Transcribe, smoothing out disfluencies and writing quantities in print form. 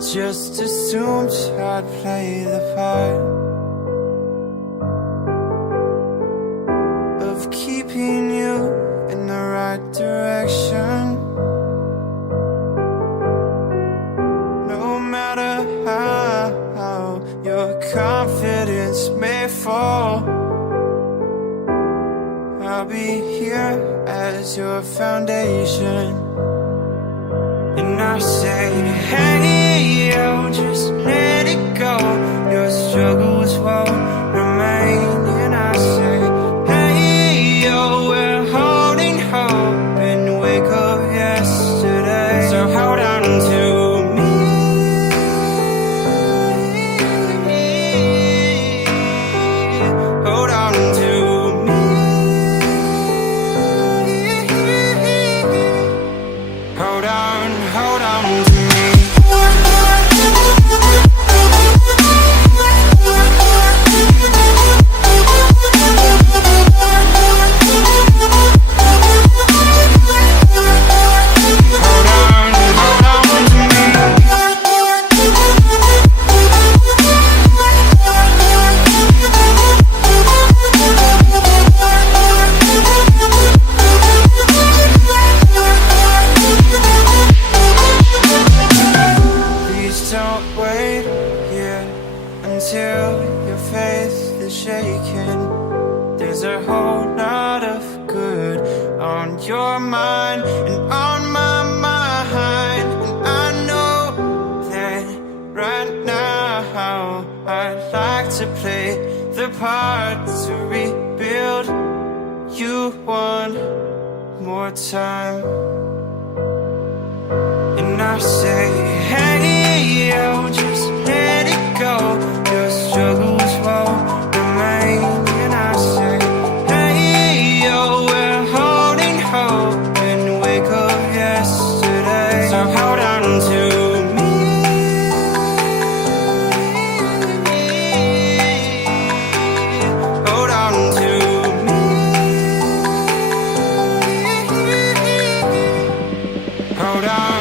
Just assumed I'd play the part of keeping you in the right direction. No matter how your confidence may fall, I'll be here as your foundation. And I say, hey, yo, just let it go. Your struggles won't remain. And I say, hey, yo, we're holding hope and wake up yesterday. So hold on to me. Hold on to me. Hold on to me. Don't wait here until your faith is shaken. There's a whole lot of good on your mind and on my mind. And I know that right now I'd like to play the part to rebuild you one more time. And I say, hey, yo, just let it go. Your struggles won't remain. And I say, hey, yo, we're holding hope and wake up yesterday. So hold on to me. Hold on to me. Hold on.